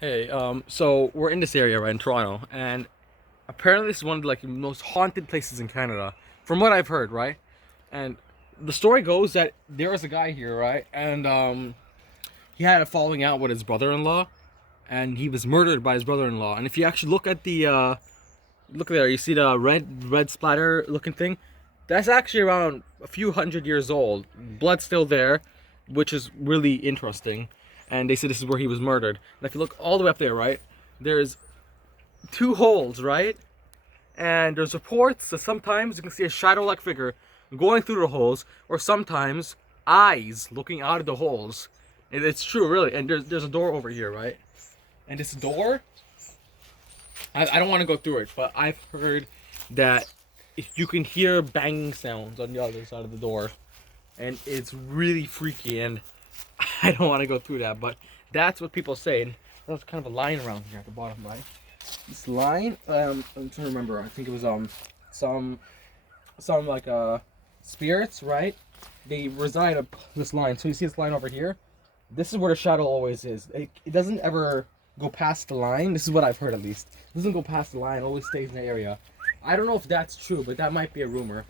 Hey, so we're in this area, right, in Toronto, and apparently this is one of the most haunted places in Canada, from what I've heard, right? And the story goes that there was a guy here, right, and he had a falling out with his brother-in-law, and he was murdered by his brother-in-law. And if you actually look at the look there, you see the red splatter looking thing. That's actually around a few hundred years old. Blood's still there, which is really interesting. And they said this is where he was murdered. And if you look all the way up there, right, there's two holes, right? And there's reports that sometimes you can see a shadow-like figure going through the holes, or sometimes eyes looking out of the holes. And it's true, really. And there's a door over here, right? And this door, I don't want to go through it, but I've heard that if you can hear banging sounds on the other side of the door, and it's really freaky. And I don't want to go through that, but that's what people say. And there's kind of a line around here at the bottom, right? This line, I'm trying to remember. I think it was some like spirits, right? They reside up this line. So you see this line over here. This is where the shadow always is. It doesn't ever go past the line. This is what I've heard, at least. It doesn't go past the line. It always stays in the area. I don't know if that's true, but that might be a rumor.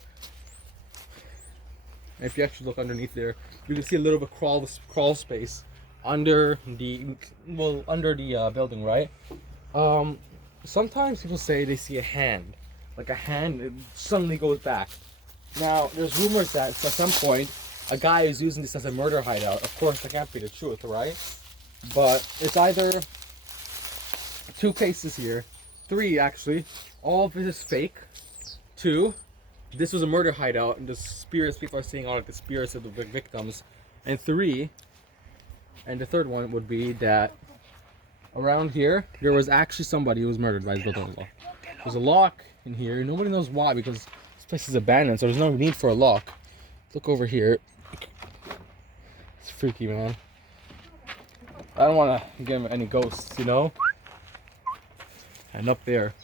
And if you actually look underneath there, you can see a little bit of crawl space under the building, right? Sometimes people say they see a hand, like a hand it suddenly goes back. Now, there's rumors that at some point a guy is using this as a murder hideout. Of course, that can't be the truth, right? But it's either two cases here, three actually. All of it is fake. Two, this was a murder hideout, and the spirits people are seeing are like the spirits of the victims. And three, and the third one would be that around here there was actually somebody who was murdered by his brother-in-law. There's a lock in here. Nobody knows why, because this place is abandoned, so there's no need for a lock. Look over here. It's freaky, man. I don't want to give him any ghosts, you know? And up there,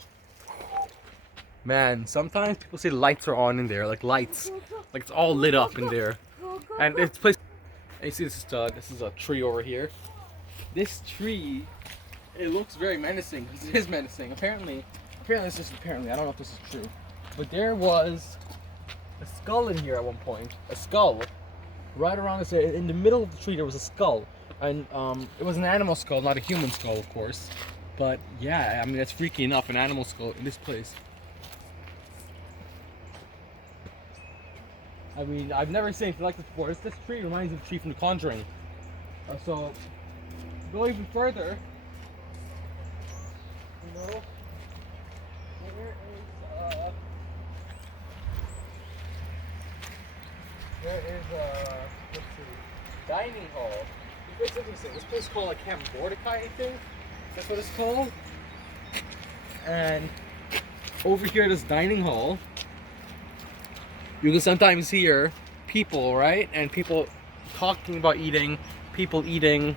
man, sometimes people say lights are on in there, like lights, like it's all lit up in there. And it's place. And you see this is a tree over here. This tree, it looks very menacing, because it is menacing. Apparently it's just apparently, I don't know if this is true, but there was a skull in here at one point. A skull right around this area. In the middle of the tree there was a skull, and it was an animal skull, not a human skull, of course. But yeah, I mean, that's freaky enough, an animal skull in this place. I mean, I've never seen anything like this before. This tree reminds me of the tree from The Conjuring. So go even further, you know, there is let's see, dining hall. It's interesting. This place is called like Camp Mordecai, I think. That's what it's called. And over here, this dining hall, you can sometimes hear people, right? And people talking about eating, people eating.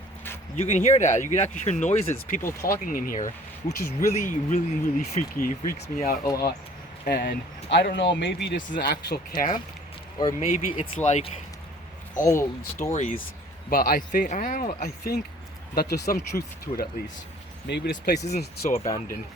You can hear that. You can actually hear noises, people talking in here, which is really, really, really freaky. It freaks me out a lot. And I don't know, maybe this is an actual camp, or maybe it's like old stories. But I think that there's some truth to it, at least. Maybe this place isn't so abandoned.